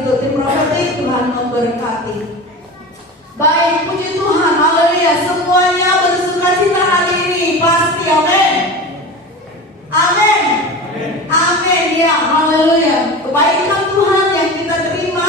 untuk tim prophetic. Tuhan memberkati. Baik, puji Tuhan, haleluya. Semuanya bersukacita hari ini, pasti, amin. Amin. Amin, ya, haleluya. Kebaikan Tuhan yang kita terima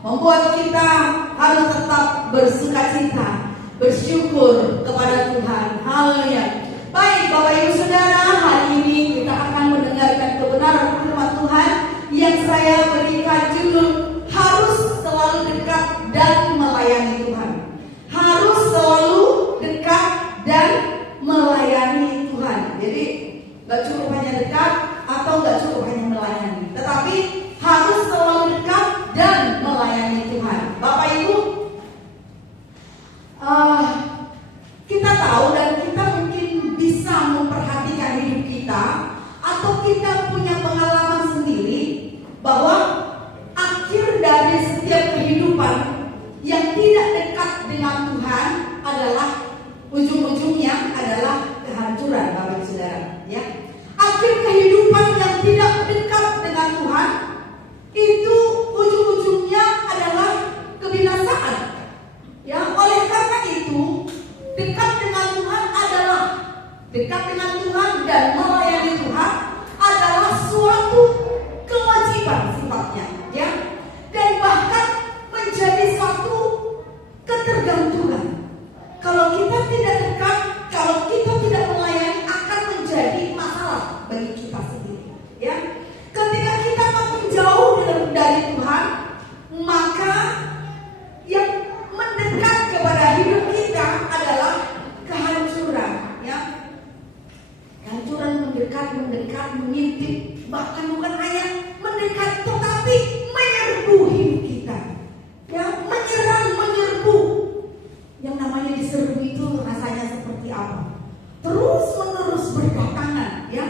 membuat kita harus tetap bersukacita, bersyukur kepada Tuhan, haleluya. Baik, Bapak Ibu Saudara, hari ini kita akan mendengarkan kebenaran firman Tuhan yang saya berikan judul harus selalu dekat dan melayani Tuhan. Harus selalu dekat dan melayani Tuhan. Jadi gak cukup hanya dekat atau gak cukup hanya melayani, tetapi harus selalu dekat dan melayani Tuhan. Bapak Ibu, kita tahu dan kita mungkin bisa memperhatikan hidup kita, atau kita punya pengalaman sendiri bahwa akhir dari setiap kehidupan yang tidak dekat dengan Tuhan adalah ujung-ujungnya adalah kehancuran, Bapak Ibu Saudara, ya. Akhir kehidupan yang tidak dekat dengan Tuhan itu ujung-ujungnya adalah kebinasaan. Ya, oleh karena itu dekat dengan Tuhan adalah dekat dengan Tuhan dan melayani Tuhan adalah suatu kewajiban sifatnya, ya. Dan bahkan menjadi suatu ketergantungan. Kalau kita tidak dekat, kalau kita tidak melayani, akan menjadi masalah bagi kita sendiri, ya. Ketika kita makin jauh dari Tuhan, maka yang mendekat kepada hidup kita adalah kehancuran, ya. Kehancuran mendekat, mengintip, bahkan bukan hanya mendekat, tetapi menyerbu hidup kita, ya, menyerang, menyerbu. Yang namanya diserbu itu rasanya seperti apa? Terus menerus berdatangan, ya,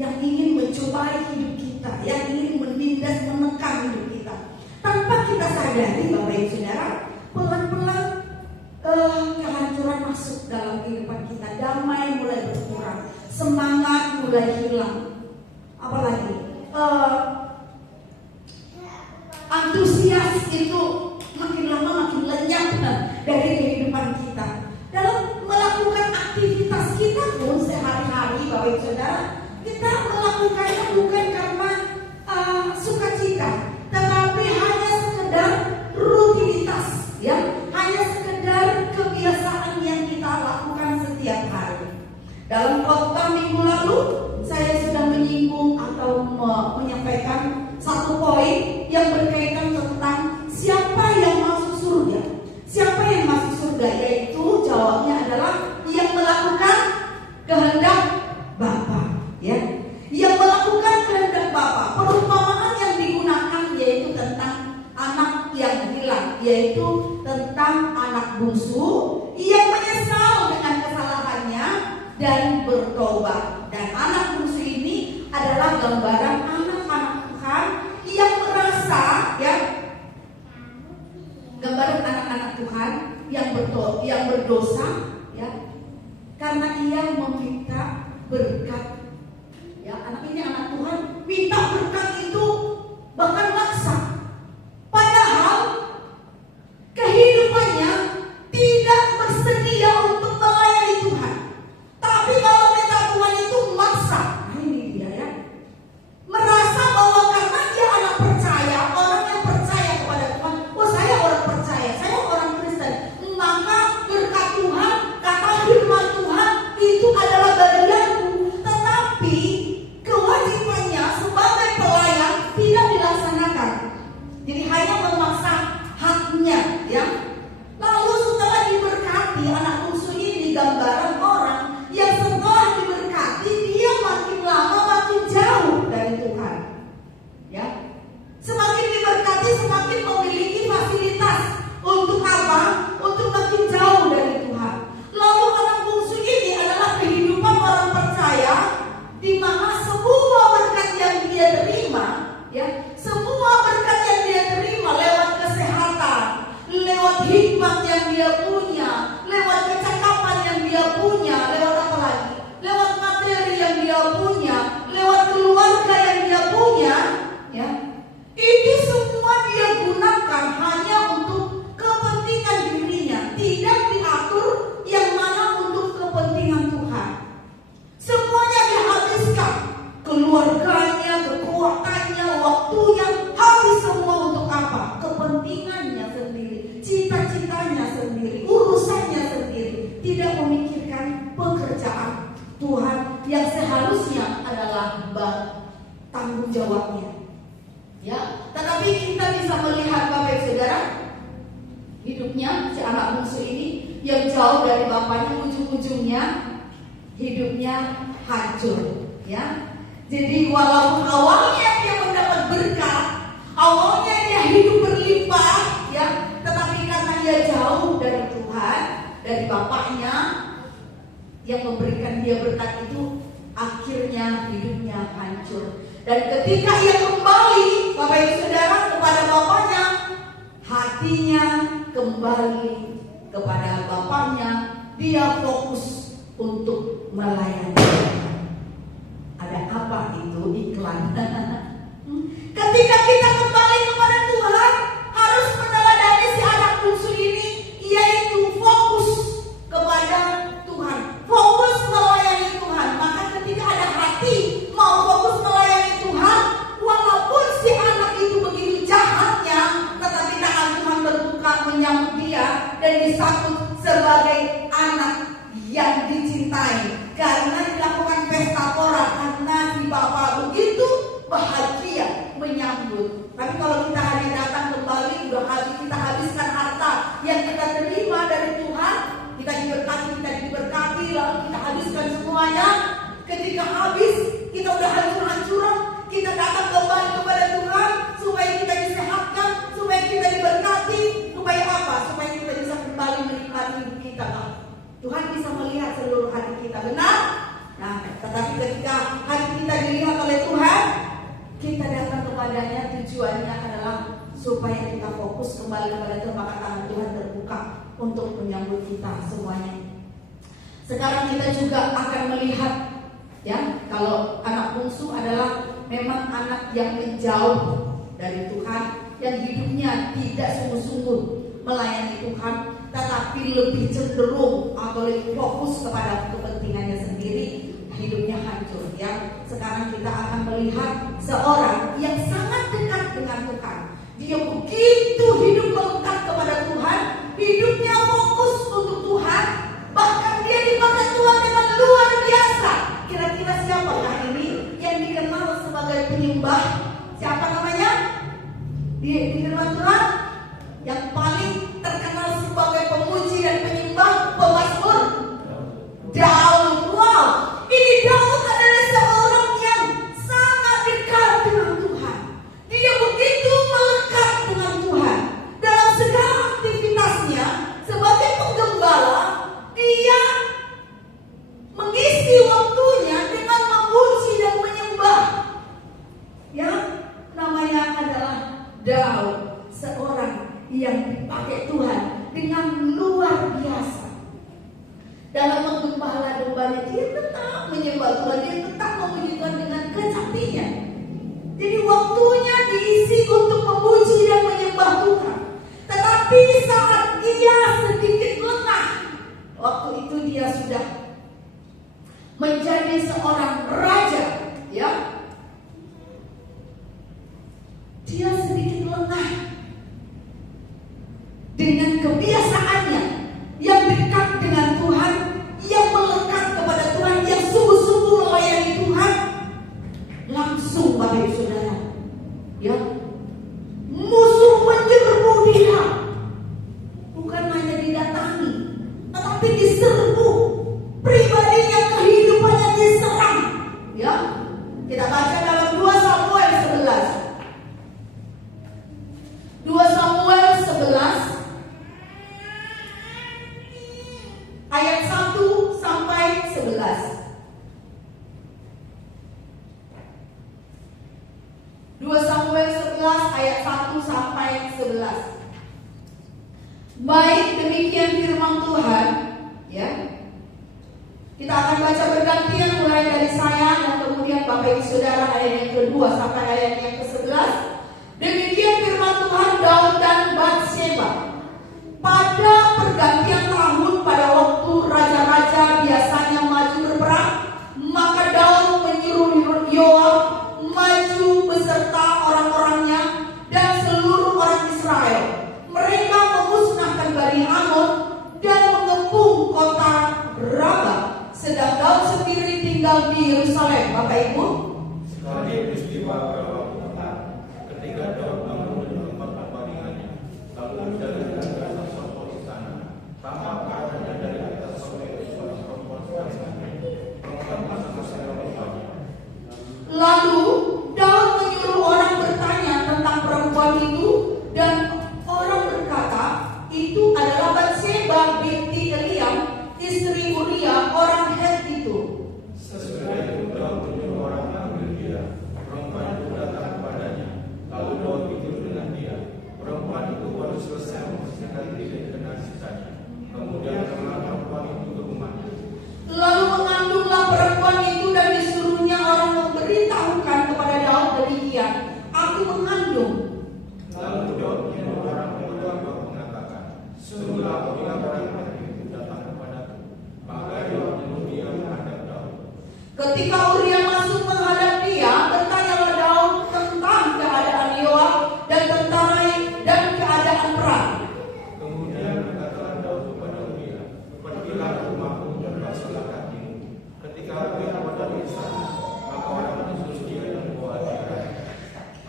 yang ingin mencobai hidup kita, yang ingin menindas, menekan hidup kita. Tanpa kita sadari, Bapak Ibu Saudara, pelan-pelan kehancuran masuk dalam kehidupan kita. Damai mulai berkurang, semangat mulai hilang, apalagi antusias itu makin lama makin lenyap dari kehidupan kita. Dalam melakukan aktivitas kita pun sehari-hari, Bapak Ibu Saudara, kita melakukannya bukan karena sukacita, tetapi hanya sekedar rutinitas, ya, hanya sekedar kebiasaan yang kita lakukan setiap hari. Dalam khotbah minggu lalu saya sudah menyinggung atau menyampaikan satu poin yang berkaitan tentang siapa yang masuk surga. Siapa yang masuk surga? Yaitu jawabnya adalah yang melakukan kehendak Bapa, ya. Yang melakukan kehendak Bapa. Perumpamaan yang digunakan yaitu tentang anak yang hilang, yaitu tentang anak bungsu yang menyesal dengan kesalahannya dan bertobat. Dan anak bungsu ini adalah gambaran anak-anak Tuhan yang merasa, ya, gambaran anak-anak Tuhan yang berdosa, ya, karena ia meminta berkat. Ya, anak ini anak Tuhan minta berkat itu bahkan maksa. Padahal kehidupannya tidak bersedia untuk melayani Tuhan. Tapi kalau minta Tuhan itu maksa. Nah ini dia, ya. Merasa bahwa karena dia anak percaya, orang yang percaya kepada Tuhan, oh saya orang percaya, saya orang Kristen, maka berkat Tuhan, kata firman Tuhan itu adalah bagianku. Tetapi kewajibannya sebagai pelayan tidak dilaksanakan. Jadi hanya memaksa haknya, ya. Lalu setelah diberkati, anak bungsu ini gambaran orang yang setelah diberkati dia makin lama makin jauh dari Tuhan, ya. Semakin diberkati semakin memiliki fasilitas untuk apa? Untuk makin jauh dari Tuhan. Lalu anak bungsu ini adalah kehidupan orang percaya di mana semua berkat yang dia terima, ya, semua berkat yang dia terima lewat kesehatan, lewat hikmat yang dia punya, lewat kecakapan yang dia punya, lewat apa lagi? Lewat materi yang dia punya, lewat keluarga yang dia punya, ya. Itu bisa melihat Bapak Ibu Saudara, hidupnya si anak bungsu ini yang jauh dari bapaknya, ujung-ujungnya hidupnya hancur, ya. Jadi walaupun awalnya dia mendapat berkat, awalnya dia hidup berlimpah, ya, tetapi karena dia jauh dari Tuhan, dari bapaknya yang memberikan dia berkat itu, akhirnya hidupnya hancur. Dan ketika ia kembali, Bapak Ibu Saudara, kepada bapaknya, hatinya kembali kepada bapaknya. Dia fokus untuk melayani. Ada apa itu iklan? Ketika kita kembali kepada Tuhan, harus meneladani si anak bungsu ini, yaitu fokus kepada Tuhan, fokus melayani Tuhan. Maka ketika ada hati mau fokus melayani Tuhan, walaupun si anak itu begitu jahatnya, tetapi tangan Tuhan terbuka menyambut dia dan disambut sebagai anak yang dicintai, karena dilakukan pesta pora, karena si bapak begitu bahagia menyambut. Tapi kalau kita hanya datang kembali, udah habis, kita habiskan harta yang kita terima dari Tuhan, kita diberkati, lalu kita habiskan semuanya. Ketika habis, kita udah hancur-hancuran, kita datang kembali kepada Tuhan supaya kita disehatkan, supaya kita diberkati, supaya apa? Supaya kita bisa kembali menikmati hidup kita. Tuhan bisa melihat seluruh hati kita, benar? Nah, tetapi ketika hati kita dilihat oleh Tuhan, kita datang kepadanya, tujuannya adalah supaya kita fokus kembali kepada Tuhan, maka tangan Tuhan terbuka untuk menyambut kita semuanya. Sekarang kita juga akan melihat, ya, kalau anak bungsu adalah memang anak yang menjauh dari Tuhan, yang hidupnya tidak sungguh-sungguh melayani Tuhan, tetapi lebih cenderung atau lebih fokus kepada kepentingannya sendiri, hidupnya hancur, ya. Sekarang kita akan melihat seorang yang sangat dekat dengan Tuhan. Dia begitu hidup melekat kepada Tuhan, hidupnya fokus untuk Tuhan, bahkan dia dipakai Tuhan dengan luar biasa. Kira-kira siapakah ini yang dikenal sebagai penyembah? Siapa namanya? Di firman Tuhan yang paling terkenal sebagai pemuji dan penyembah, pemazmur Daud. Wow, ini Daud adalah seorang yang sangat dekat dengan Tuhan. Dia begitu melekat dengan Tuhan. Dalam segala aktivitasnya sebagai penggembala, dia mengisi waktunya dengan memuji dan menyembah. Ya, namanya adalah Daud, seorang yang dipakai Tuhan dengan luar biasa. Dalam menggembala dombanya, dia tetap menyembah Tuhan, dia tetap memuji Tuhan dengan kecapinya. Jadi waktunya diisi untuk memuji dan menyembah Tuhan. Tetapi saat dia sedikit lengah, waktu itu dia sudah menjadi seorang raja, ya. Dia sedikit lengah dengan kebiasaannya yang dekat dengan Tuhan, yang melekat kepada Tuhan, yang sungguh-sungguh melayani Tuhan. Langsung Bapak Ibu Saudara, ya, musuh menyerbu dia. Bukan hanya didatangi, tetapi diserbu. Pribadinya, kehidupannya diserang. Ya, kita baca dalam 2 Samuel 11. 2 Samuel 11 ayat 1 sampai 11. 2 Samuel 11 ayat 1 sampai 11. Baik, demikian firman Tuhan, ya. Kita akan baca bergantian mulai dari saya dan kemudian Bapak Ibu Saudara ayat yang kedua sampai ayat yang ke-11. Demikian firman Tuhan Daud dan Batsheba. Pada pergantian tahun, pada waktu raja-raja biasanya maju berperang, maka Daud menyuruh Yoab maju beserta orang-orangnya dan seluruh orang Israel. Mereka memusnahkan Bani Ammon dan mengepung kota Raba, sedang Daud sendiri tinggal di Yerusalem. Bapak Ibu, sekali peristiwa ketika Daud bangun di tempat selesai membersihkan diri dengan sisanya. Kemudian mengambil perempuan itu ke rumahnya. Lalu mengandunglah perempuan itu dan disuruhnya orang memberitahukan kepada Daud demikian, aku mengandung. Lalu Daud menyuruh orang tua mengatakan, sungguhlah apabila orang itu datang kepadaku, maka Daud menyuruh dia menghadap Daud. Ketika Uria masuk menghadap dia, bertanyalah Daud tentang keadaan Yoab dan tentara dan keadaan perang. Kemudian berkatalah Daud kepada Uria, pergilah ke rumahmu dan basuhlah kakimu. Ketika Uria pada di sana, maka orang menyusul dia dan membawa dia.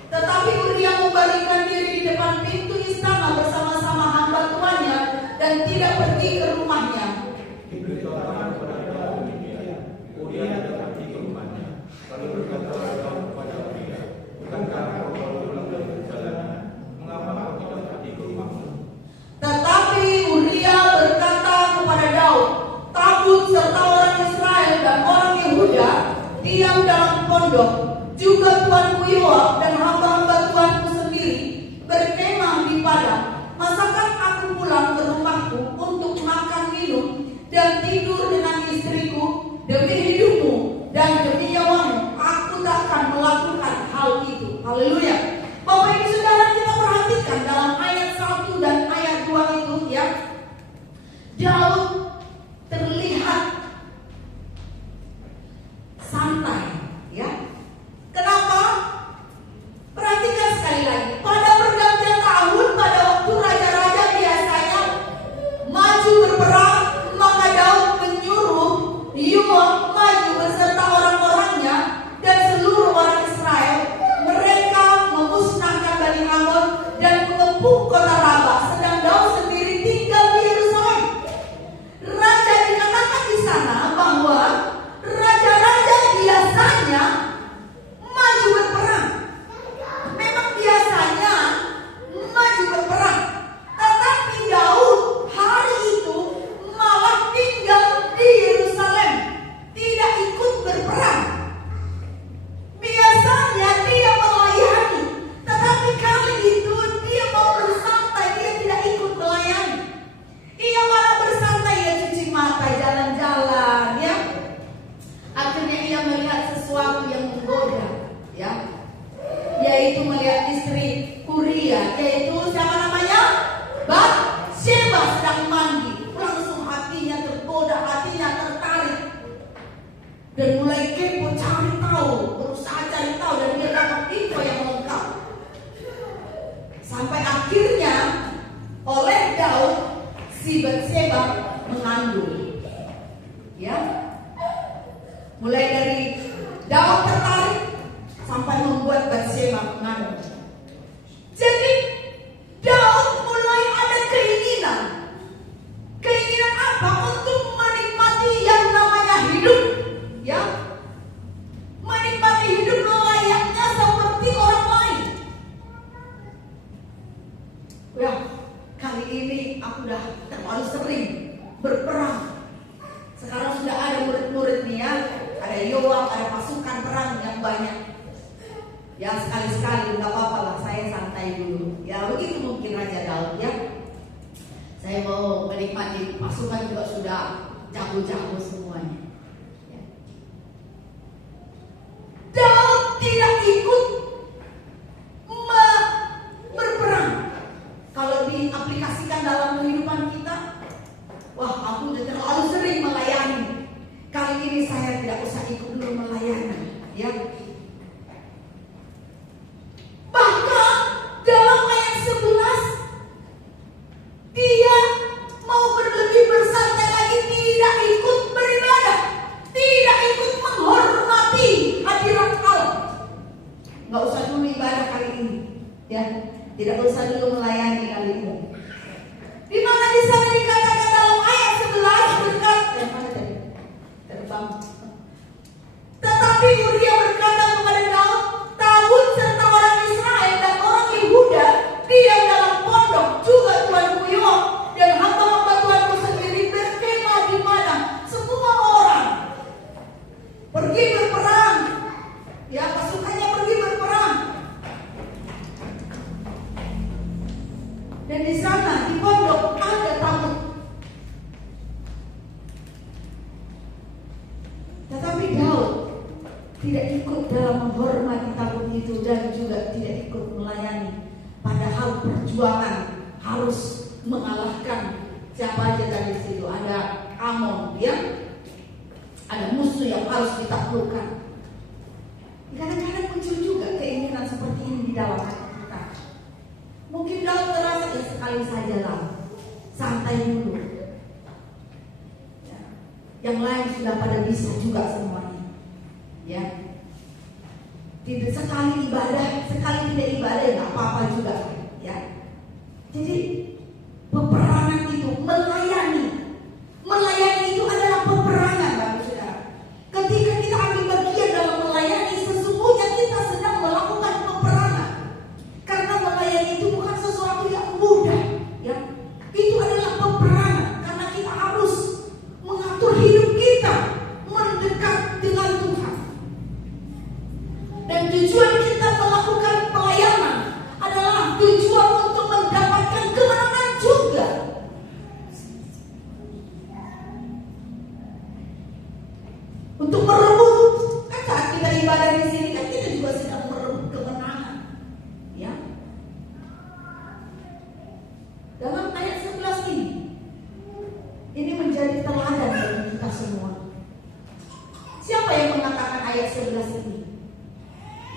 Tetapi Uria membalikkan diri di depan pintu istana bersama-sama hamba tuannya dan tidak pergi ke rumahnya. Diberitahukan kepada Daud demikian. Uria tidak pergi ke rumahnya. Lalu berkatalah Daud kepada Uria, bukankah kau baru pulang dari perjalanan? Mengapa kau tidak pergi ke rumahmu? Tetapi Uria berkata kepada Daud, tabut serta orang Israel dan orang Yehuda diam dalam pondok, juga tuanku Yoab dan hamba-hamba tuanku sendiri berkemah di padang. Masakan aku pulang ke rumahku untuk makan minum dan tidur dengan istriku? Demi hidupmu dan demi nyawamu, aku takkan melakukan hal itu. Haleluya. Bapak Ibu Saudara, kita perhatikan dalam ayat 1 dan ayat 2 itu ya, Daud terlihat santai ya. Kenapa? Perhatikan sekali lagi. Pada pergantian tahun, pada waktu raja-raja biasanya maju berperang, maka Daud menyuruh Yoab maju beserta orang-orangnya dan seluruh orang Israel. Mereka memusnahkan Bani Ammon dan mengepung kota Rabah, sedang Daud sendiri tinggal di Yerusalem. Raja dikatakan di sana bahwa raja-raja biasanya maju berperang. Memang biasanya maju berperang. Tetapi Daud hari itu malah tinggal di Yerusalem, tidak ikut berperang. Biasanya dia melayani, tetapi kali itu dia mau bersantai, dia tidak ikut melayani. Ia malah bersantai, ia cuci mata, jalan-jalan ya. Akhirnya ia melihat sesuatu yang menggoda ya, yaitu melihat istri Uria, yaitu siapa namanya? Batsheba sedang mandi. Langsung hatinya tergoda, hatinya tertarik dan mulai kepo, cari tahu, berusaha cari tahu, dan dia dapat info yang lengkap. Sampai akhirnya oleh Daud si Batsheba mengandung ya. Mulai dari Daud tertarik sampai membuat Batsheba mengandung. Jadi Daud mulai ada keinginan. Keinginan apa? Untuk menikmati yang namanya hidup ya. Menikmati hidup layaknya seperti orang lain. Ya, kali ini aku udah terlalu sering berperang. Sekarang sudah ada murid-murid nih ya, ada Yoab, ada pasukan perang yang banyak. Ya sekali-sekali nggak apa-apa lah, saya santai dulu. Ya begitu mungkin Raja Daud ya. Saya mau menikmati, pasukan juga sudah jago-jago semuanya. Ya. Daud tidak ikut berperang. Kalau diaplikasikan dalam kehidupan kita, wah aku udah terlalu sering melayani. Kali ini saya tidak usah ikut dulu melayani ya. Bahkan dalam ayat 11 dia mau lebih bersantai lagi, tidak ikut beribadah, tidak ikut menghormati hadirat Allah. Nggak usah dulu ibadah kali ini ya, tidak usah dulu melayani kali ini. Di mana di sana dikatakan dalam ayat 11 berkata, terbang. Tetapi Uria berkata kepada Daud, tabut serta orang Israel dan orang Yehuda diam dalam pondok, juga tuanku Yoab dan hamba-hamba tuanku sendiri berkemah di padang. Semua orang pergi berperang, ya pasukannya pergi berperang. Dan di sana di pondok ada tabut. Tetapi Daud tidak ikut dalam menghormati tabut itu dan juga tidak ikut melayani. Padahal perjuangan harus mengalahkan siapa aja tadi di situ. Ada Amon, ya, ada musuh yang harus ditaklukkan. Kadang-kadang muncul juga keinginan seperti ini di dalam hati kita. Mungkin Daud terasa ya sekali saja lah, santai dulu. Ya. Yang lain sudah pada bisa juga semuanya. Ya, tidak sekali ibadah, sekali tidak ibadah ya nggak apa-apa juga. Ya, jadi peperangan itu melayani itu adalah peperangan, Bapak Saudara. Ketika kita ambil bagian dalam melayani, sesungguhnya kita sedang melakukan peperangan. Karena melayani itu bukan sesuatu yang mudah, ya. Itu adalah peperangan karena kita harus mengatur hidup kita mendekat dengan Tuhan. Dan tujuan kita melakukan pelayanan adalah tujuan untuk mendapatkan kemenangan juga. Untuk merebut, kan saat kita ibadah di sini kan kita juga sedang merebut kemenangan, ya. Dalam ayat 11 ini menjadi teladan bagi kita semua. Siapa yang mengatakan ayat 11 ini?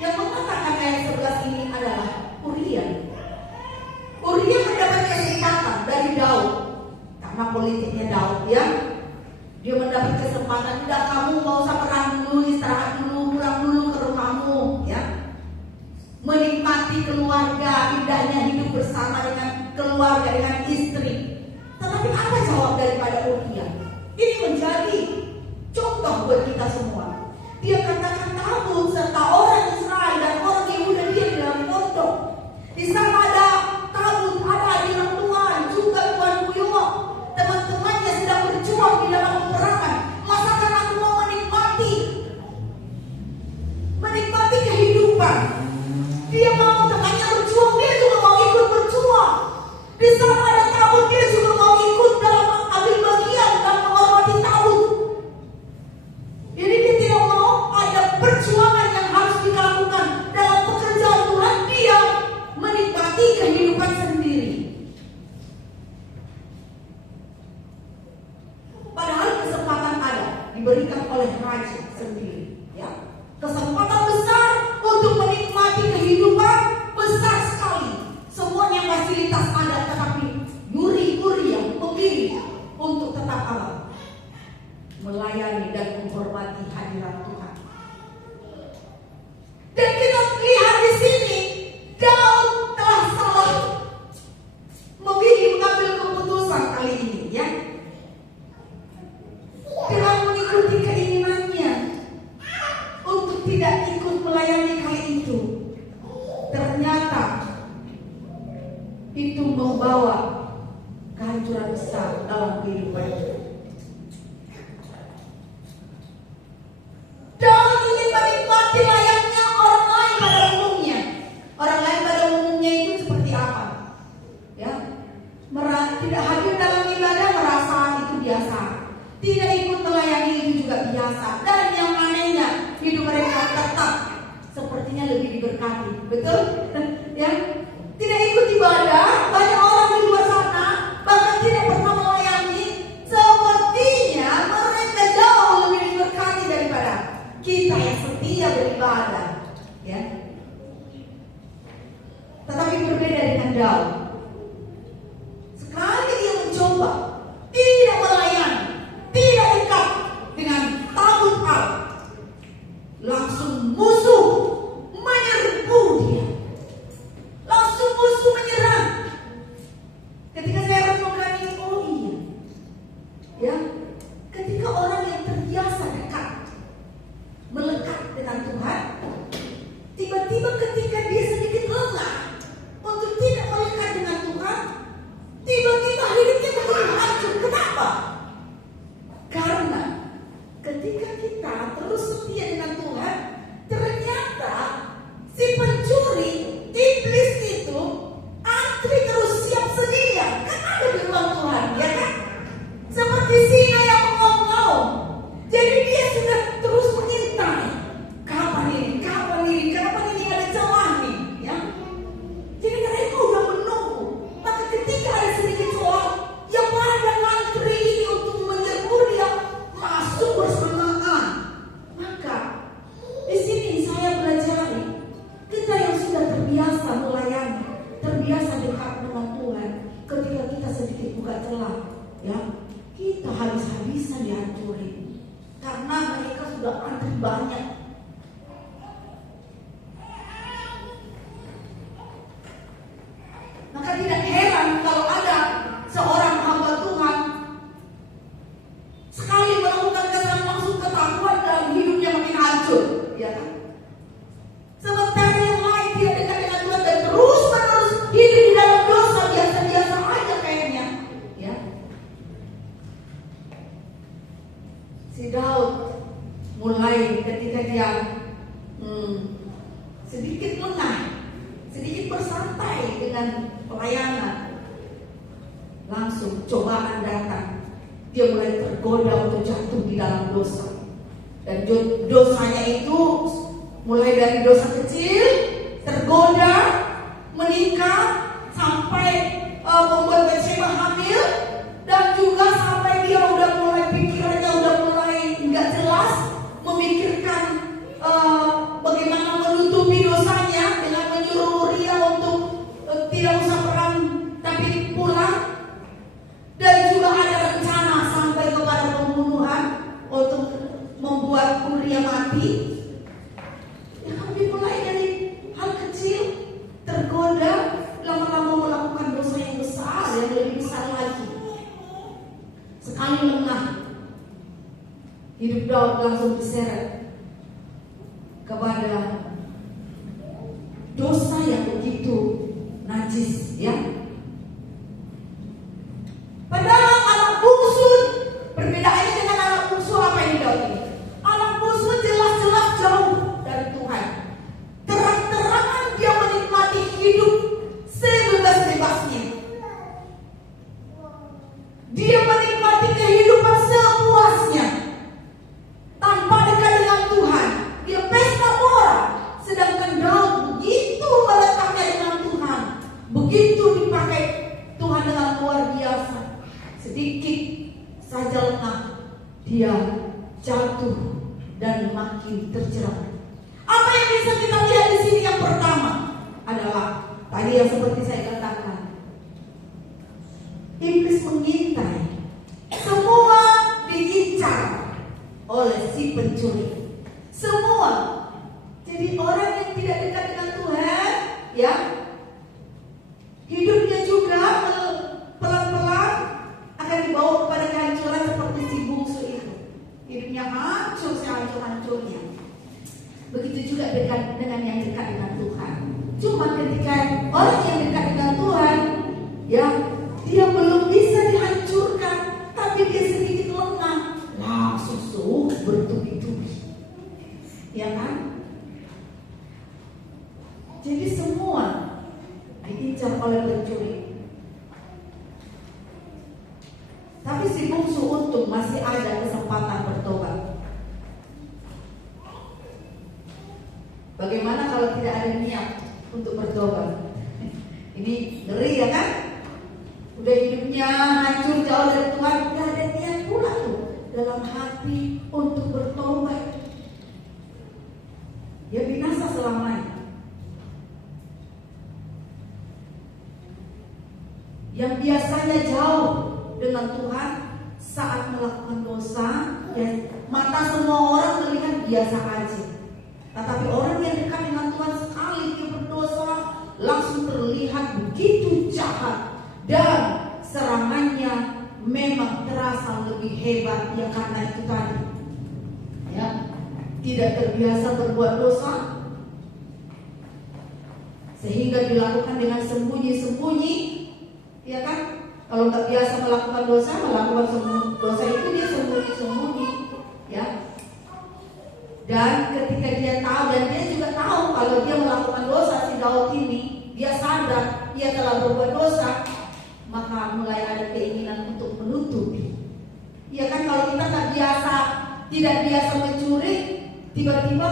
Yang mengatakan ayat 11 ini adalah Uria. Uria mendapat kesempatan dari Daud karena politiknya Daud, ya. Dia mendapat kesempatan, tidak, kamu mau usah perang dulu, istirahat dulu, pulang dulu ke rumahmu, ya. Menikmati keluarga, indahnya hidup bersama dengan keluarga, dengan istri. Tetapi apa jawab daripada Uria? Ini menjadi contoh buat kita semua. Dia katakan tabut serta orang Israel dan orang Yehuda dia di dalam pondok. Di sana ada tabut, ada hadirat Tuhan, juga Tuhan Buyuwa. Teman-temannya sedang berjuang di dalam peperangan. Masakan aku mau menikmati kehidupan. Dia mau temannya berjuang, dia juga mau ikut berjuang. Di sana ada tabut, dia juga mau ikut dalam ambil bagian dan menghormati tabut. Jadi dia tidak mau ada perjuangan yang harus dilakukan dalam pekerjaan Tuhan. Dia menikmati kehidupan sendiri. Padahal kesempatan ada diberikan oleh raja sendiri, ya. Kesempatan besar untuk menikmati kehidupan besar sekali. Semuanya fasilitas ada, tetapi Uria memilih untuk tetap aman, melayani dan menghormati hadirat Tuhan. Dan kita lihat di sini Daud telah salah memilih mengambil keputusan kali ini, ya. Dengan mengikuti keinginannya untuk tidak ikut melayani kali itu, ternyata itu membawa kehancuran besar dalam kehidupannya. Daud ingin menikmati layaknya orang lain pada umumnya. Orang lain pada umumnya itu seperti apa? Ya, tidak hadir dalam ibadah merasa itu biasa. Tidak ikut melayani itu juga biasa. Dan yang anehnya, hidup mereka tetap sepertinya lebih diberkati. Betul? Ya. Tidak ikut ibadah, banyak orang di luar sana bahkan tidak pernah melayani. Sepertinya mereka jauh lebih diberkati daripada kita yang setia beribadah, ya. Tetapi berbeda dengan Daud. Sekali dia mencoba tidak melayani, tidak dekat dengan tabut Allah, langsung musuh menyerbu dia. Langsung musuh menyerang. Ketika saya renungkan ini, oh iya, ya, ketika orang yang terbiasa dekat, melekat dengan Tuhan, tiba-tiba ketika dia sedikit lengah untuk tidak melekat terbiasa dekat dengan Tuhan, ketika kita sedikit buka celah, ya, kita habis-habisan dihancurin. Karena mereka sudah antri banyak. Maka tidak heran kalau ada seorang hamba Tuhan sekali melakukan kesalahan langsung ketahuan dalam hidupnya makin hancur, ya kan? Sementara yang lain dia dekat dengan Tuhan dan terus-menerus hidup di dalam dosa biasa-biasa aja kayaknya, ya. Si Daud mulai ketika dia sedikit lengah, sedikit bersantai dengan pelayanan, langsung cobaan datang. Dia mulai tergoda untuk jatuh di dalam dosa. Dan dosanya itu mulai dari dosa kecil, tergoda, menikah, sampai membuat Bathsheba hamil, dan juga sampai dia udah mulai pikirannya udah mulai nggak jelas, memikirkan bagaimana menutupi dosanya dengan menyuruh Uria untuk tidak usah perang tapi pulang, dan juga ada rencana sampai kepada pembunuhan untuk membuat Uria mati. Ya kan dimulai dari hal kecil, tergoda, lama-lama melakukan dosa yang besar, yang lebih besar lagi. Sekali lengah, hidup Daud langsung diseret kepada dosa yang begitu najis, ya. Padahal anak bungsu, perbedaannya dengan anak bungsu apa yang Daud ini? Anak bungsu jelas-jelas jauh dari Tuhan. Terang-terangan dia menikmati hidup sebebas-bebasnya. Dia menikmati kehidupan sepuasnya tanpa dekat dengan Tuhan. Dia pesta pora. Sedangkan Daud begitu melekatnya dengan Tuhan, begitu dipakai Tuhan dengan luar biasa. Sedikit saja lengah, dia jatuh dan makin terjerat. Apa yang bisa kita lihat di sini? Yang pertama adalah tadi yang seperti saya katakan, iblis mengintai, semua diincar oleh si pencuri. Semua. Jadi orang yang tidak dekat dengan Tuhan, ya, hidupnya juga pelan-pelan akan dibawa kepada kehancuran seperti si bungsu itu. Hidupnya hancur sehancur-hancurnya. Begitu juga dengan yang dekat dengan Tuhan. Cuma ketika orang yang dekat dengan Tuhan, ya, dia belum bisa dihancurkan, tapi dia sedikit lengah, langsung bertubi-tubi, ya kan? Jadi semua diincar oleh pencuri. Tapi si bungsu untung masih ada kesempatan bertobat. Bagaimana kalau tidak ada niat untuk bertobat? Ini ngeri, ya kan? Udah hidupnya hancur jauh dari Tuhan, tidak ada niat pula tuh dalam hati untuk bertobat. Ya binasa selamanya. Yang biasanya jauh dengan Tuhan saat melakukan dosa, ya, mata semua orang melihat biasa aja. Tetapi orang yang dekat dengan Tuhan sekali dia berdosa, langsung terlihat begitu jahat dan serangannya memang terasa lebih hebat, ya, karena itu tadi, ya, tidak terbiasa berbuat dosa sehingga dilakukan dengan sembunyi-sembunyi, ya kan? Kalau nggak biasa melakukan dosa dosa itu dia sembunyi-sembunyi, ya. Dan ketika dia tahu, dan dia juga tahu kalau dia melakukan dosa, si Daud ini, dia sadar dia telah berbuat dosa, maka mulai ada keinginan untuk menutupi. Ya kan, kalau kita tidak biasa mencuri, tiba-tiba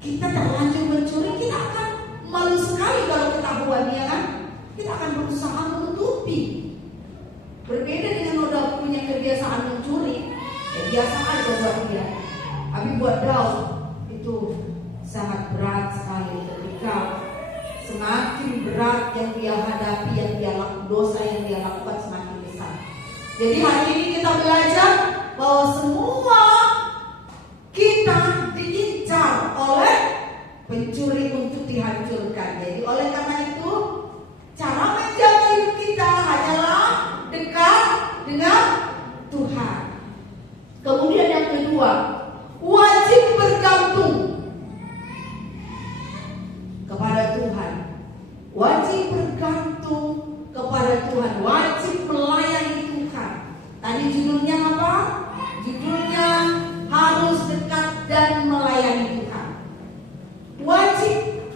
kita terlanjur mencuri, kita akan malu sekali kalau ketahuan, ya kan? Kita akan berusaha menutupi. Berbeda dengan udah punya kebiasaan mencuri, ya biasa aja buat dia. Tapi buat Daud itu sangat berat sekali ketika semakin berat berat yang dia hadapi, yang dia dosa yang dia lakukan semakin besar. Jadi hari ini kita belajar bahwa semua kita diincar oleh pencuri untuk dihancurkan. Jadi oleh karena itu cara menjaga hidup kita hanyalah dekat dengan Tuhan. Kemudian yang kedua, wajib bergantung kepada Tuhan. Wajib bergantung kepada Tuhan. Wajib melayani Tuhan. Tadi judulnya apa? Judulnya harus dekat dan melayani Tuhan. Wajib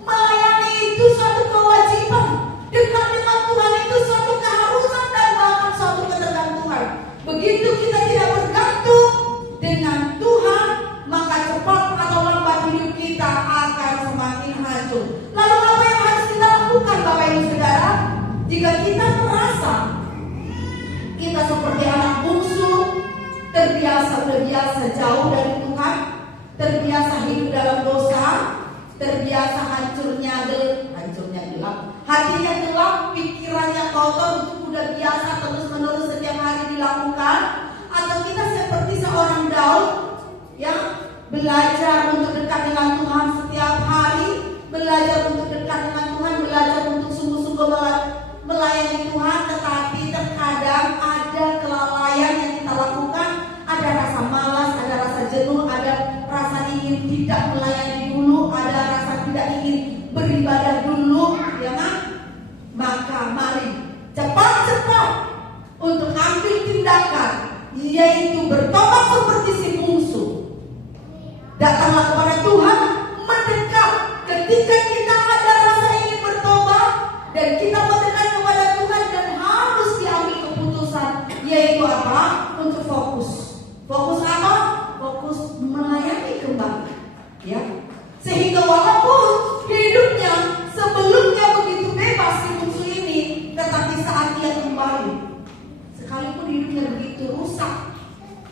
melayani itu suatu kewajiban. Dekat dengan Tuhan itu suatu keharusan dan bahkan suatu ketergantungan. Begitu kita tidak bergantung dengan Tuhan, maka cepat atau lambat hidup kita akan semakin hancur. Lalu apa yang harus kita lakukan, Bapak Ibu Saudara? Jika kita merasa kita seperti anak bungsu, terbiasa jauh dari Tuhan, terbiasa hidup dalam dosa, terbiasa hancurnya gelap, hatinya gelap, pikirannya kotor, itu udah biasa terus-menerus setiap hari dilakukan. Atau kita seperti seorang Daud yang belajar untuk dekat dengan Tuhan setiap hari, belajar untuk dekat dengan Tuhan, belajar untuk sungguh-sungguh melayani Tuhan, tetapi terkadang ada kelalaian yang kita lakukan, ada rasa malas, ada rasa jenuh, ada rasa ingin tidak melayani dulu, ada rasa tidak ingin beribadah dulu, ya kan? Maka mari cepat-cepat untuk ambil tindakan, yaitu bertobat seperti si bungsu. Datanglah kepada Tuhan, mendekat. Ketika kita ada rasa ingin bertobat dan kita mendekat kepada Tuhan, dan harus diambil keputusan, yaitu apa? Untuk fokus. Fokus apa? Fokus melayani kembali, ya. Sehingga walaupun hidupnya sebelumnya begitu bebas si bungsu ini, tetapi saat dia kembali, sekalipun hidupnya begitu rusak,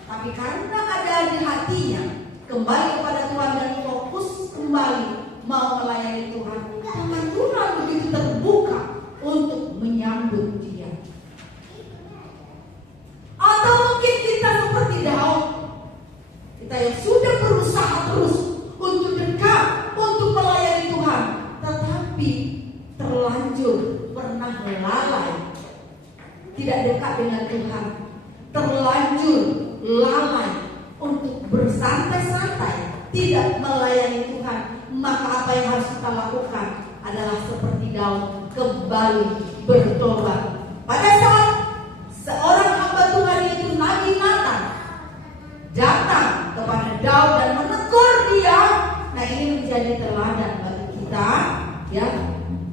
tapi karena ada di hatinya kembali kepada Tuhan dan fokus kembali mau melayani Tuhan, tangan Tuhan begitu terbuka untuk menyambut dia. Atau mungkin kita seperti Daud, kita yang sudah berusaha terus untuk dekat, untuk melayani Tuhan, tetapi terlanjur pernah lalai, tidak dekat dengan Tuhan, terlanjur lalai untuk bersantai-santai, tidak melayani Tuhan. Maka apa yang harus kita lakukan adalah seperti Daud, kembali bertobat. Pada saat seorang hamba Tuhan itu Nabi Nathan datang kepada Daud dan menegur dia, nah ini menjadi teladan bagi kita, ya.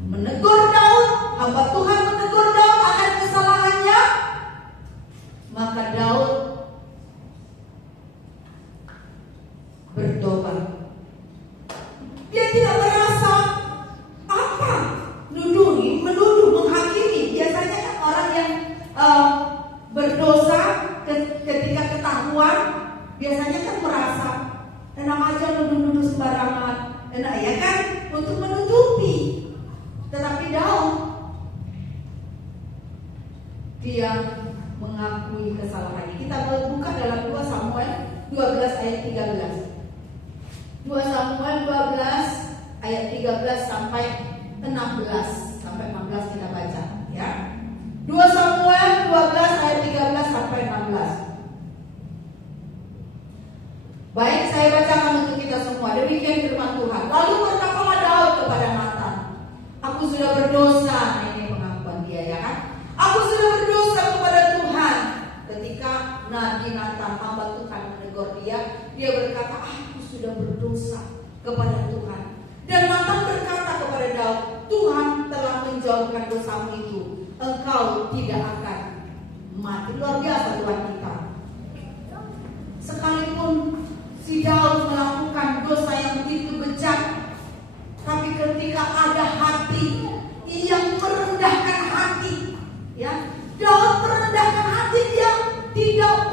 Menegur Daud, hamba Tuhan menegur Daud akan kesalahannya, maka Daud bertobat. Dia tidak merasa apa, menuduh, menghakimi. Biasanya kan orang yang berdosa ketika ketahuan, biasanya kan merasa enak aja menuduh sembarangan, enak ya kan, untuk menutupi. Tetapi Daud, dia mengakui kesalahannya. Kita buka dalam 2 Samuel 12 ayat 13. 2 Samuel 12 ayat 13 sampai 16 sampai 16 kita baca, ya. 2 Samuel 12 ayat 13 sampai 16. Baik, saya bacakan untuk kita semua. Demikian firman Tuhan. Lalu berkatalah Daud kepada Nathan, aku sudah berdosa. Nah, ini pengakuan dia, ya kan? Aku sudah berdosa kepada Tuhan. Ketika Nabi Nathan, hamba Tuhan, menegur dia berkata, aku sudah berdosa kepada Tuhan. Dan Nathan berkata kepada Daud, Tuhan telah menjauhkan dosamu itu, engkau tidak akan mati. Luar biasa Tuhan kita. Sekalipun si Daud melakukan dosa yang begitu bejat, tapi ketika ada hati yang merendahkan hati, ya, Daud merendahkan hati, dia tidak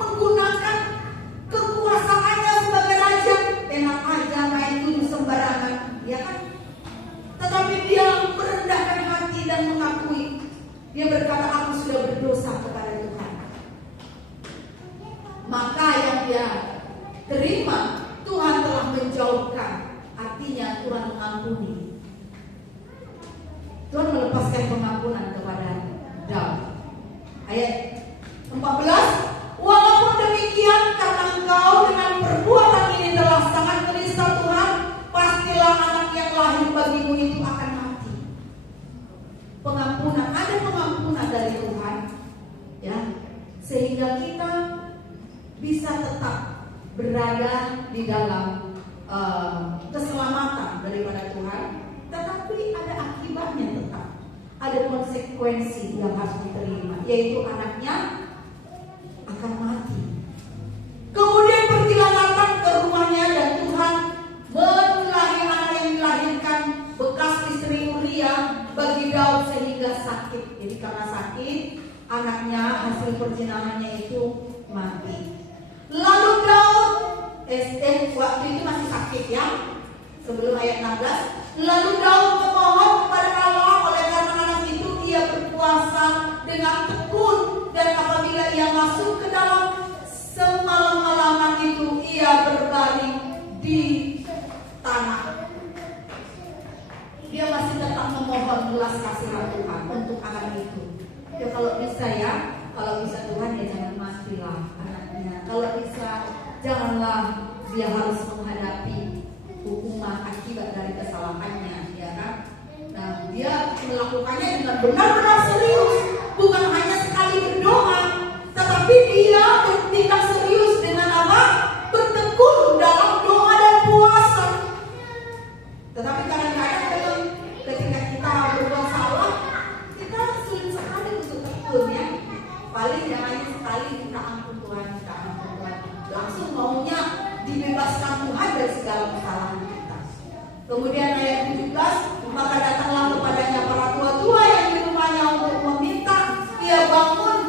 menggunakan kekuasaannya sebagai raja, enak aja main tuduh sembarangan, ya kan? Tetapi dia sehingga kita bisa tetap berada di dalam keselamatan daripada Tuhan. Tetapi ada akibatnya tetap, ada konsekuensi yang harus diterima, yaitu anaknya akan mati. Kemudian pergilah Nathan ke rumahnya dan Tuhan melahirkan anak yang dilahirkan bekas istri Uria bagi Daud sehingga sakit. Jadi karena sakit, anaknya hasil perzinahannya itu mati. Lalu Daud waktu itu masih sakit ya, sebelum ayat 16. Lalu Daud memohon kepada Allah, oleh karena anak itu ia berpuasa dengan tekun, dan apabila ia masuk ke dalam semalam-malaman itu ia berbaring di tanah. Dia masih tetap memohon belas kasihan Tuhan untuk anak itu. Ya kalau bisa Tuhan ya jangan matilah anaknya. Kalau bisa janganlah dia harus menghadapi hukuman akibat dari kesalahannya, ya kan? Nah, dia melakukannya dengan benar-benar serius, bukan hanya sekali berdoa, tetapi dia bertindak serius dengan apa? Bertekun dalam doa dan puasa. Tetapi kadang-kadang ketika kita berbuat salah, kita sulit sekali untuk tekun ya. Paling hanya sekali kita ampun Tuhan, langsung maunya dibebaskan Tuhan dari segala kesalahan kita. Kemudian ayat 17, maka datanglah kepadanya para tua-tua yang di rumahnya untuk meminta ia bangun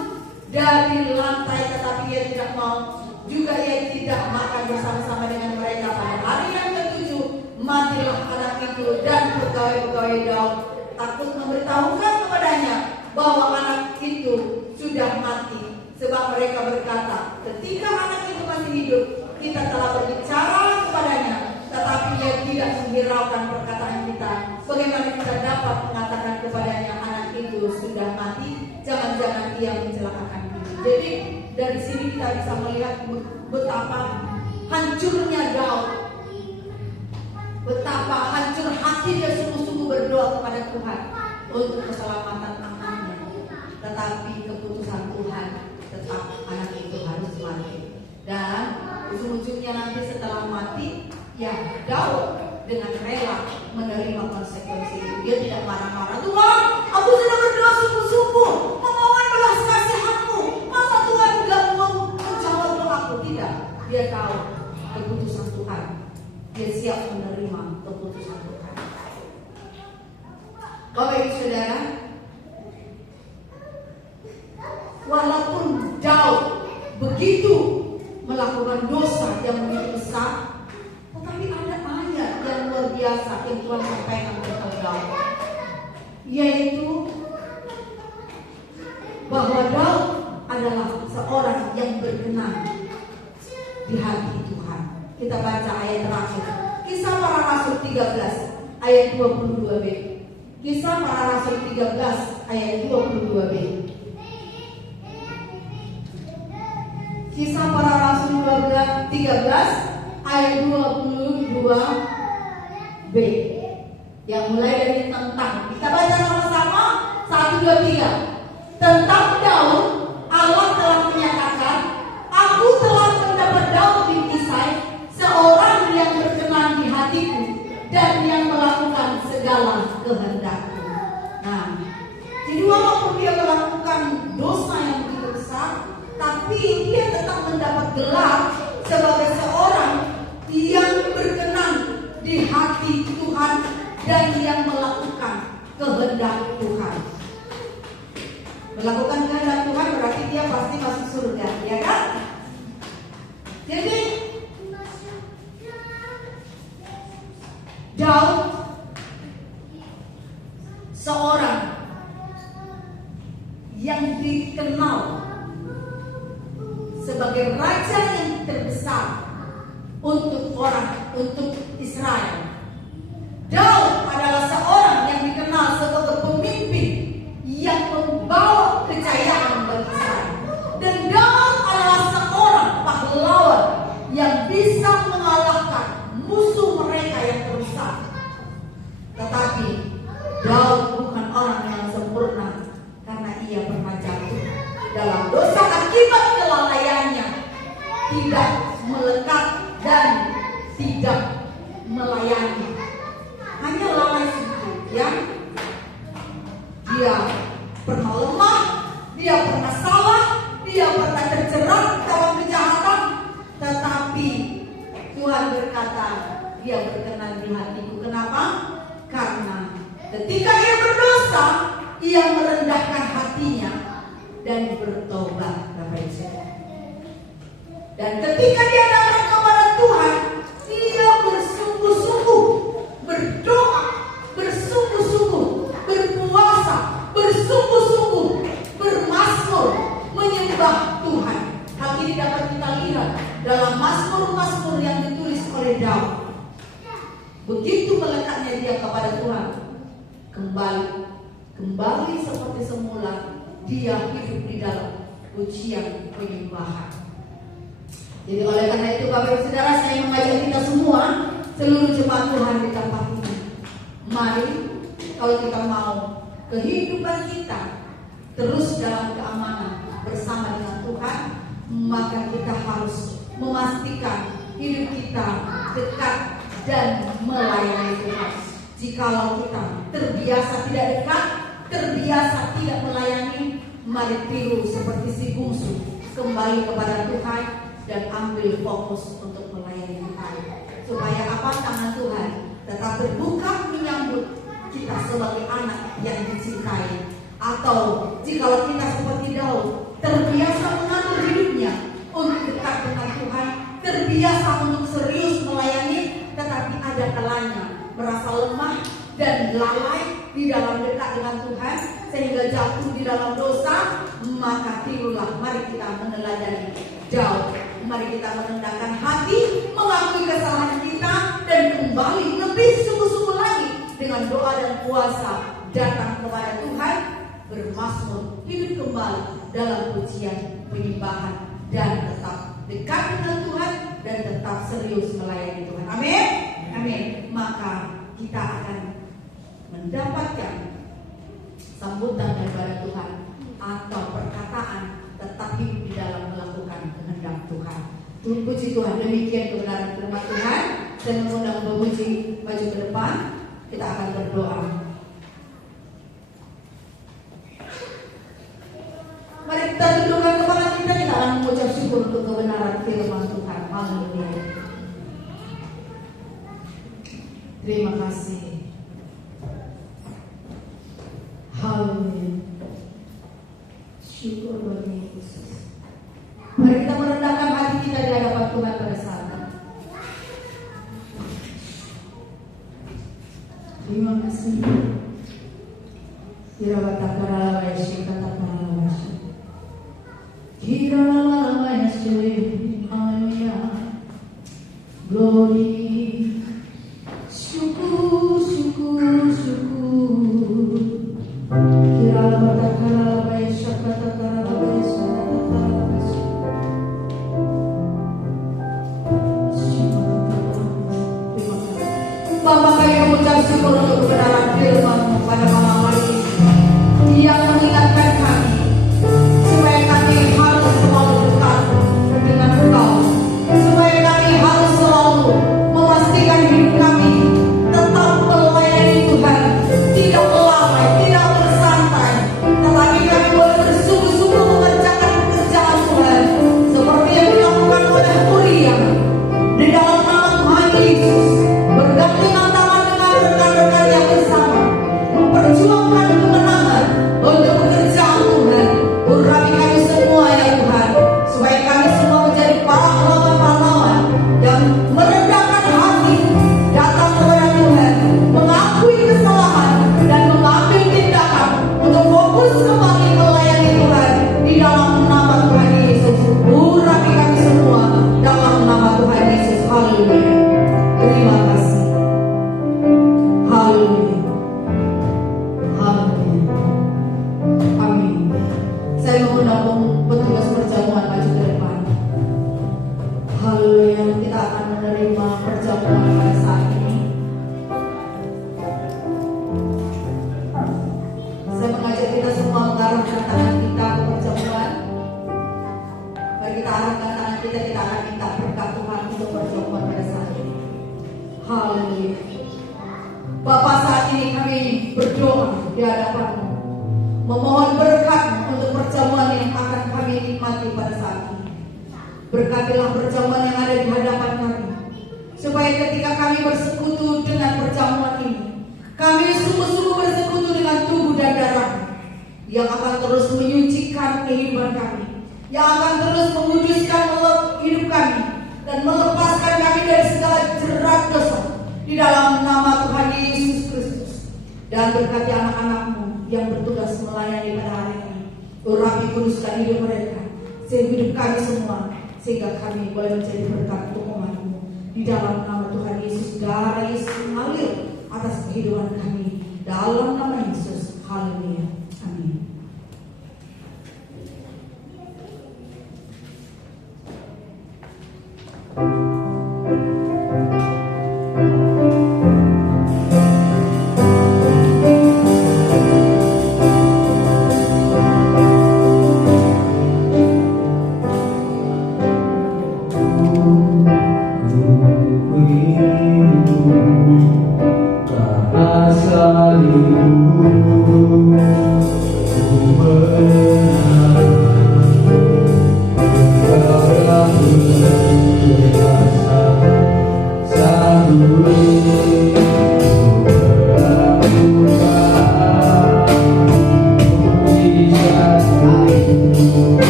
dari lantai, tetapi ia tidak mau. Juga ia tidak makan bersama-sama dengan mereka. Pada hari yang ke-7 matilah anak itu, dan pegawai-pegawai Daud takut memberitahukan kepadanya bahwa anak itu sudah mati, sebab mereka berkata, ketika anak itu masih hidup, kita telah berbicara kepadanya, tetapi ia tidak menghiraukan perkataan kita. Bagaimana kita dapat mengatakan kepadanya anak itu sudah mati? Jangan-jangan ia mencelakakan diri. Jadi dari sini kita bisa melihat betapa hancurnya Daud, betapa hancur hati dia sungguh-sungguh berdoa kepada Tuhan untuk keselamatan anaknya. Tetapi keputusan Tuhan tetap anak itu harus mati. Dan ujung-ujungnya nanti setelah mati, ya Daud dengan rela menerima konsekuensi itu. Dia tidak marah-marah. Tuhan, aku sudah berdoa sungguh-sungguh, memohon belas kasihan-Mu. Masa Tuhan tidak menjawab doaku? Tidak. Dia tahu keputusan Tuhan. Dia siap menerima keputusan Tuhan. Bapak Ibu Saudara, walaupun Daud begitu melakukan dosa yang begitu besar, tetapi ada ayat yang luar biasa yang Tuhan sampaikan kepada Daud, yaitu bahwa Daud adalah seorang yang berkenan di hati Tuhan. Kita baca ayat terakhir, Kisah Para Rasul 13 ayat 22b. Kisah Para Rasul 13 ayat 22b. Kisah Para Rasul 13 ayat 22b, yang mulai dari tentang, kita baca sama-sama 1, 2, 3. Tentang Daud, Allah telah menyatakan, aku telah mendapat Daud bin Isai, seorang yang berkenan di hatiku dan yang melakukan segala kehendakku. Nah, jadi walaupun dia melakukan dosa yang begitu besar, tapi dia tetap mendapat gelar sebagai seorang yang berkenan di hati Tuhan dan yang melakukan kehendak Tuhan. Melakukan kehendak Tuhan berarti dia pasti masuk surga, ya kan? Jadi Daud seorang yang dikenal sebagai raja yang terbesar untuk Israel. Daud adalah seorang yang dikenal sebagai pemimpin yang membawa kejayaan bagi Israel. Dan Daud adalah seorang pahlawan yang bisa mengalahkan musuh mereka yang terbesar. Tetapi Daud bukan orang yang sempurna, karena ia pernah jatuh dalam dosa akibat dia pernah lemah, dia pernah salah, dia pernah terjerat dalam kejahatan, tetapi Tuhan berkata, dia berkenan di hatiku. Kenapa? Karena ketika ia berdosa, ia merendahkan hatinya dan bertobat. Dan ketika dia datang kepada Tuhan, dia bersungguh-sungguh berdoa, bersungguh-sungguh berpuasa, bersungguh-sungguh bermazmur, menyembah Tuhan. Hal ini dapat kita lihat dalam mazmur-mazmur yang ditulis oleh Daud. Begitu melekatnya dia kepada Tuhan, kembali seperti semula, dia hidup di dalam pujian penyembahan. Jadi oleh karena itu Bapak Ibu Saudara, saya mengajak kita semua, seluruh jemaat Tuhan di tempat ini, mari kalau kita mau kehidupan kita terus dalam keamanan bersama dengan Tuhan, maka kita harus memastikan hidup kita dekat dan melayani Tuhan. Jikalau kita terbiasa tidak dekat, terbiasa tidak melayani, mari tiru seperti si bungsu, kembali kepada Tuhan dan ambil fokus untuk melayani Tuhan. Supaya apa? Tangan Tuhan tetap terbuka menyambut kita sebagai anak yang dicintai. Atau jikalau kita seperti Daud, terbiasa mengatur hidupnya untuk dekat dengan Tuhan, terbiasa untuk serius melayani, tetapi ada kalanya merasa lemah dan lalai di dalam dekat dengan Tuhan sehingga jatuh di dalam dosa, maka tirulah, mari kita meneladani Daud. Mari kita merendahkan hati, mengakui kesalahan kita, dan kembali lebih sungguh-sungguh lagi dengan doa dan puasa datang kepada Tuhan, bermazmur, hidup kembali dalam pujian penyembahan, dan tetap dekat dengan Tuhan dan tetap serius melayani Tuhan. Amin. Amin. Maka kita akan mendapatkan sambutan daripada Tuhan atau perkataan tetap hidup di dalam melakukan kehendak Tuhan. Puji Tuhan. Demikian kebenaran firman Tuhan. Saya mengundang pemuji maju ke depan. Kita akan berdoa. Mari kita tundukkan kepala kita akan mengucap syukur untuk kebenaran firman Tuhan. Haleluya. Terima kasih. Haleluya. Syukur bagi Yesus. Mari kita merendahkan hati kita di hadapan Tuhan pada saat ini. Terima kasih. Glory. Syukur, syukur, syukur. Bapak kami mengucap syukur untuk kebenaran firman-Mu pada malam hari ini. Dia mengingatkan kami supaya kami harus selalu dekat dengan Engkau, supaya kami harus selalu memastikan hidup kami tetap melayani Tuhan, tidak lalai, tidak bersantai, tetapi kami boleh bersungguh-sungguh mengerjakan pekerjaan Tuhan seperti yang dilakukan oleh Uriah di dalam nama Tuhan Yesus. Bergandengan tangan dengan rekan-rekan yang bersama memperjuangkan kemenangan untuk pekerjaan Tuhan. Urapi kami semua ya Tuhan, supaya kami semua menjadi pahlawan-pahlawan yang merendahkan hati, datang kepada Tuhan, mengakui kesalahan dan mengambil tindakan untuk fokus kembali melayani Tuhan di dalam nama Tuhan Yesus. Urapi kami semua dalam nama Tuhan Yesus. Haleluya. Terima kasih. Haleluya. Haleluya. Amin. Saya mengundang petugas perjamuan maju ke depan. Haleluya. Kita akan menerima perjamuan pada saat ini. Saya mengajak kita semua mengarahkan tangan kita ke perjamuan. Mari kita arahkan tangan kita akan minta berkat Tuhan untuk perjamuan pada saat ini. Haleluya. Bapa, saat ini kami berdoa di hadapan-Mu. memohon berkat untuk perjamuan yang akan kami nikmati pada saat ini. Berkatilah perjamuan yang ada di hadapan kami, supaya ketika kami bersekutu dengan perjamuan ini, kami sungguh-sungguh bersekutu dengan tubuh dan darah yang akan terus menyucikan kehidupan kami, yang akan terus menguduskan hidup kami dan melepaskan kami dari segala jerat dosa di dalam nama Tuhan Yesus Kristus. Dan berkati anak-anak-Mu yang bertugas melayani pada hari ini, urapi kuduskan hidup mereka, sehingga hidup kami semua, sehingga kami boleh menjadi berkat untuk umat-Mu. Di dalam nama Tuhan Yesus, darah Yesus mengalir atas kehidupan kami, dalam nama Yesus. Haleluya, amin.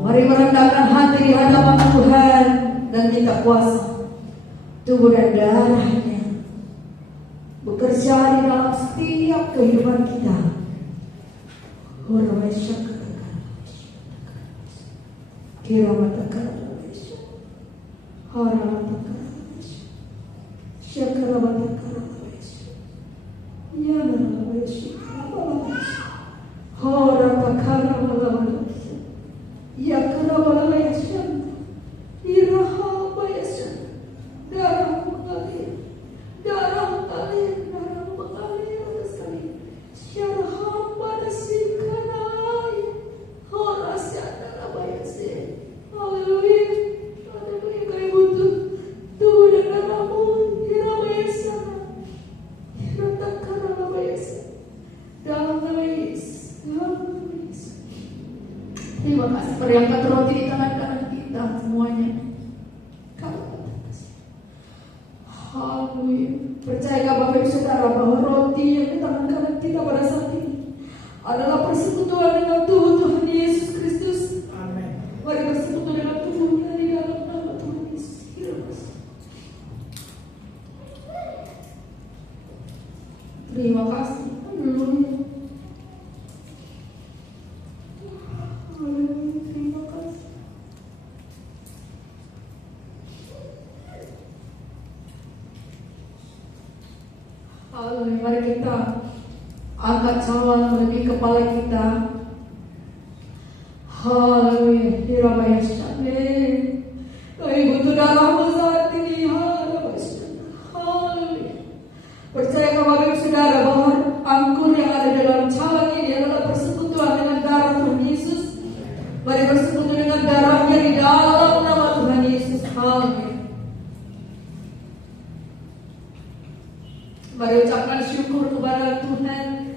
Mari merendahkan hati di hadapan Tuhan dan minta kuasa tubuh dan darahnya bekerja di dalam setiap kehidupan kita. Darah mengalir sekali. Syarah hamba nasikanai. Haleluya. Haleluya. Kami butuh Tuhan dan darahmu. Hiramayasa. Hiratakaralabayasa. Dalam nama Yesus. Dalam nama Yesus. Terima kasih. Mari angkat roti di tangan kanan kita semuanya. Haleluya. Percayakah Bapak Ibu Saudara bahwa roti yang di tangan kanan kita pada saat ini adalah persekutuan dengan Tuhan Yesus Kristus. Amin. Mari bersekutu dengan tubuhnya di dalam nama Tuhan Yesus. Terima kasih. Haleluya. Haleluya. Terima kasih. Haleluya. Mari kita angkat cawan melalui kepala kita. Haleluya. Hirabaya syane. Kami butuh darahmu saat ini. Haleluya. Percayakah Bapak Ibu Saudara bahwa anggur yang ada dalam cawan ini adalah persekutuan dengan darah Tuhan Yesus. Mari bersekutu dengan darahnya di dalam nama Tuhan Yesus. Haleluya. Mari ucapkan syukur kepada Tuhan.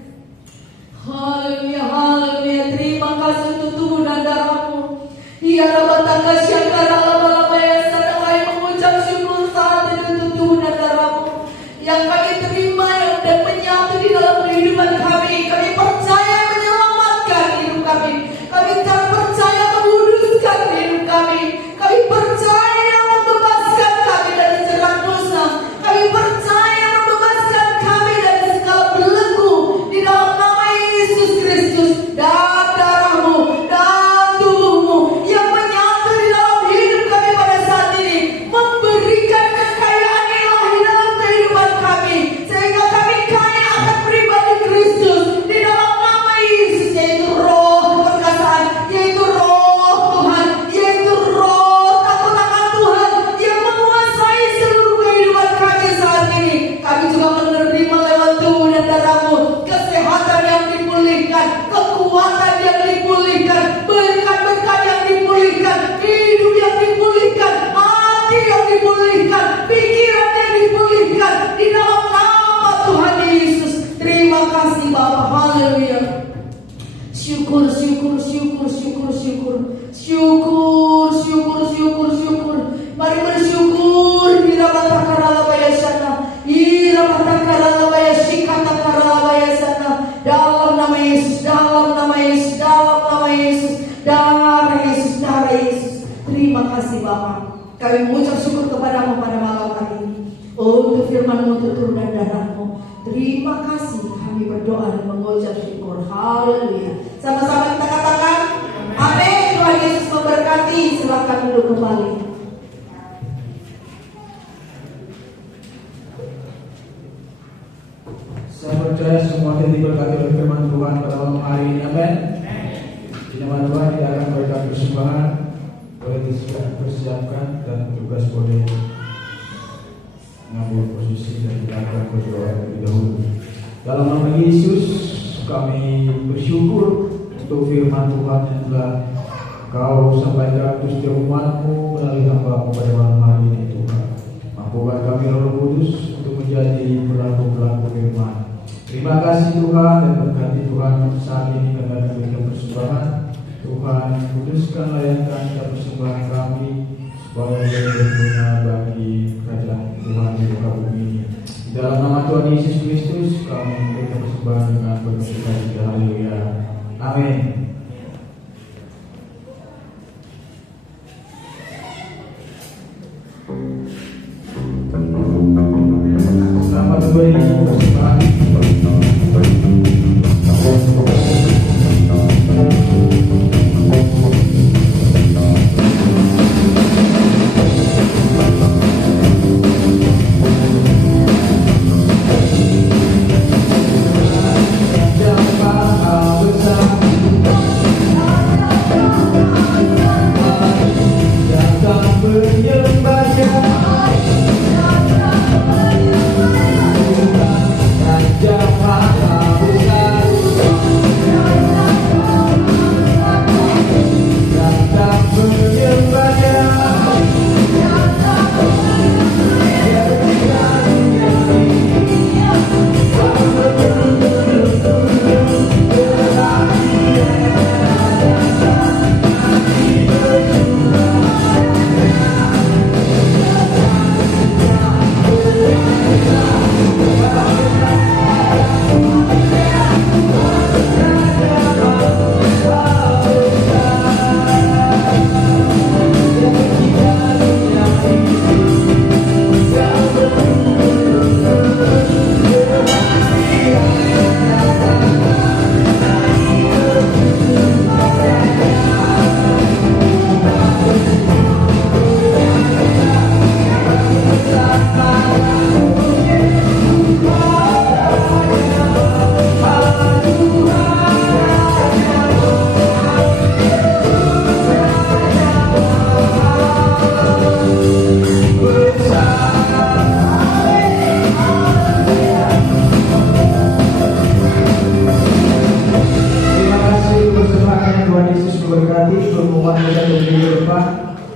Haleluya, haleluya. Terima kasih untuk tubuh dan darahmu. Ya Rabbah tangga syakara lama-lamanya. Kami mengucap syukur saat ini untuk tubuh dan darahmu yang kami terima dan menyatu di dalam kehidupan kami. Kami percaya menyelamatkan hidup kami. Kami percaya menguduskan hidup kami. Kami percaya membebaskan kami dari jerat dosa. Kami percaya membebaskan kami dari segala belenggu di dalam nama Yesus Kristus dan darahmu dan tubuhmu yang menyatu di dalam hidup kami pada saat ini, memberikan kekayaan ilahi dalam kehidupan kami sehingga kami kaya akan pribadi Kristus di dalam nama Yesus, yaitu roh keperkasaan, yaitu roh Tuhan, yaitu roh takut akan Tuhan yang menguasai seluruh kehidupan kami saat ini. Kami juga menerima lewat tubuh dan darahmu kesehatan yang dipulihkan, kekuatan yang dipulihkan, berkat-berkat yang dipulihkan, hidup yang dipulihkan, hati yang dipulihkan, pikiran yang dipulihkan di dalam nama Tuhan Yesus. Terima kasih Bapa. Haleluya. Syukur, syukur, syukur, syukur, syukur, syukur, syukur, syukur, syukur. Mari bersyukur. Hirabatakaralabaya sana, hirabatakaralabaya shikatakaralabaya sana. Dalam nama Yesus, dalam nama Yesus, dalam nama Yesus, darah Yesus, darah Yesus. Terima kasih Bapa. Kami mengucap syukur kepadamu pada malam hari ini untuk firman-Mu, untuk turun dan darah-Mu. Terima kasih. Kami berdoa dan mengucap syukur. Haleluya. Sama-sama kita katakan amin. Tuhan Yesus memberkati. Silakan duduk kembali. Saya percaya semua kita diberkati oleh firman Tuhan pada malam hari ini. Amin. Firman Tuhan tidak akan memberikan persembahan, boleh dipersiapkan dan tugas boleh mengambil posisi dan kita akan berdoa terlebih dahulu. Dalam nama Yesus kami bersyukur untuk firman Tuhan yang telah Kau sampaikan untuk setiap umat-Mu melalui hamba-Mu pada malam hari ini Tuhan. Mampukan kami Roh Kudus untuk menjadi pelaku-pelaku firman. Terima kasih Tuhan dan berkati Tuhan saat ini karena diberikan persembahan. Tuhan kuduskan layakkan dan persembahan kami supaya boleh berguna bagi kerajaan Tuhan di muka bumi ini. Di dalam nama Tuhan Yesus Kristus kami memberikan persembahan dengan berkat kita. Haleluya. Amin. Selamat berdoa.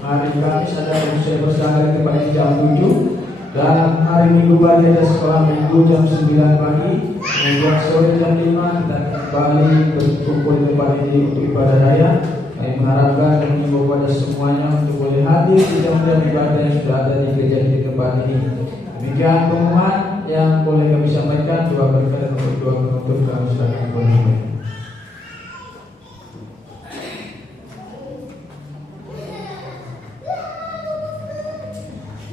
Hari Kamis ada usia bersama kepada jam 7 dan hari Minggu pagi ada sekolah minggu jam 9 pagi, membuat sore jam 5 dan kembali berkumpul kembali di ibadah raya. Kami mengharapkan dan mengimbau kepada semuanya untuk boleh hadir di jam-jam ibadah yang sudah ada di gereja di tempat ini. Demikian pengumuman yang boleh kami sampaikan. Doa berkat dan doa penutup kami serahkan kepada Tuhan.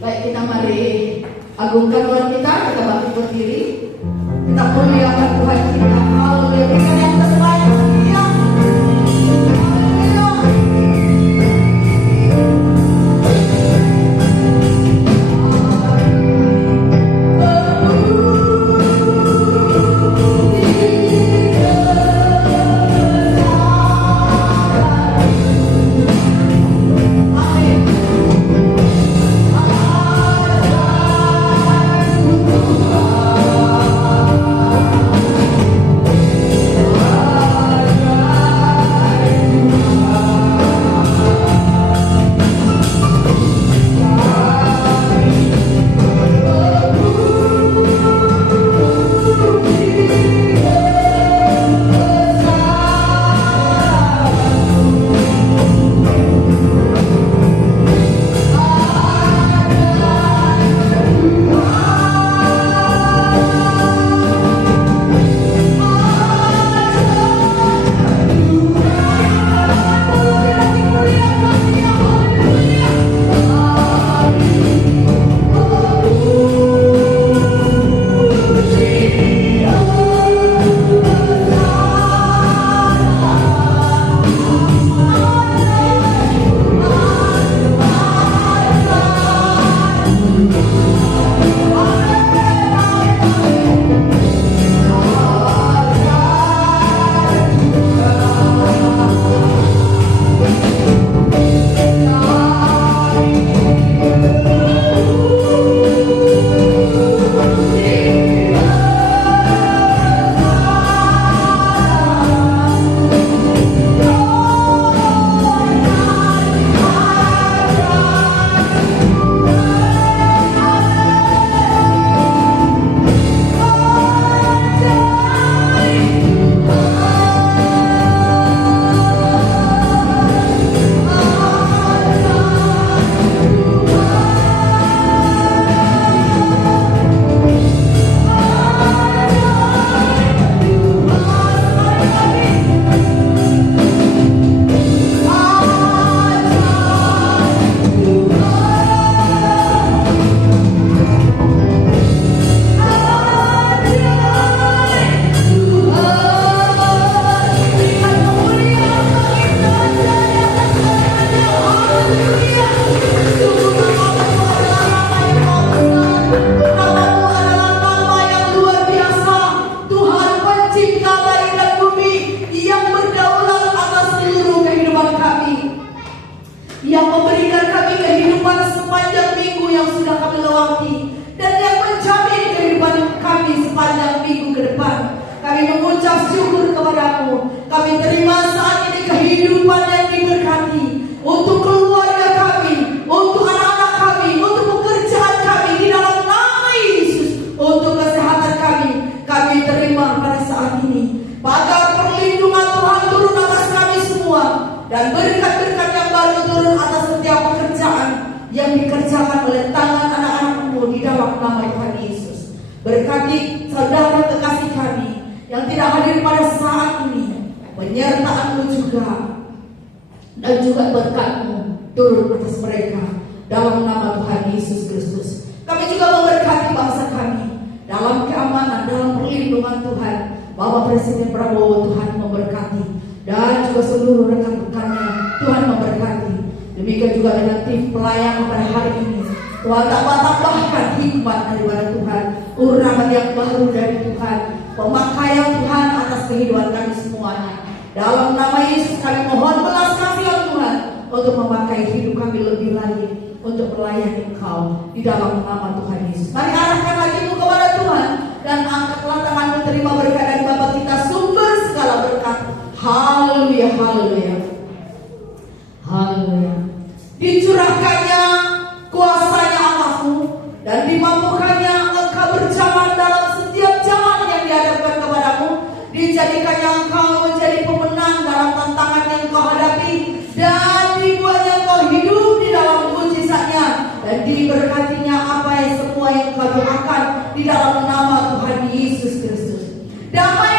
Baik, kita mari agungkan Tuhan kita bangkit berdiri, kita muliakan Tuhan kita. Haleluya, berikan yang terbaik bagi Dia. Haleluya. kepadamu. Kami terima saat ini kehidupan yang diberkati untuk keluarga kami, untuk anak-anak kami, untuk pekerjaan kami di dalam nama Yesus, untuk kesehatan kami. Kami terima pada saat ini pagar perlindungan Tuhan turun atas kami semua, dan berkat-berkat yang baru turun atas setiap pekerjaan yang dikerjakan oleh tangan anak-anak-Mu di dalam nama Tuhan Yesus. Berkati saudara kekasih kami yang tidak hadir pada saat ini, penyertaan-Mu juga, dan juga berkat-Mu turun atas mereka dalam nama Tuhan Yesus Kristus. Kami juga memberkati bangsa kami dalam keamanan, dalam perlindungan Tuhan. Bapak Presiden Prabowo, Tuhan memberkati, dan juga seluruh rekan-rekannya Tuhan memberkati. Demikian juga dengan tim pelayan pada hari ini, Tuhan tambahkan hikmat daripada Tuhan, urapan yang baru dari Tuhan, pemakaian Tuhan atas kehidupan kami semuanya. Dalam nama Yesus kami mohon belas kasihan Tuhan untuk memakai hidup kami lebih lagi untuk melayani Engkau di dalam nama Tuhan Yesus. Mari arahkan hatimu kepada Tuhan dan angkatlah tanganmu, terima berkat dari Bapa kita, sumber segala berkat. Haleluya, haleluya, haleluya. Dicurahkannya kuasanya atasmu dan dimampukannya engkau berjalan dalam setiap jalan yang dihadapkan kepadamu. Dijadikannya engkau menjadi pemenang dalam tantangan yang kau hadapi, dan dibuatnya engkau hidup di dalam mujizatnya, dan diberkatinya apa yang semua yang kau doakan di dalam nama Tuhan Yesus Kristus. Damai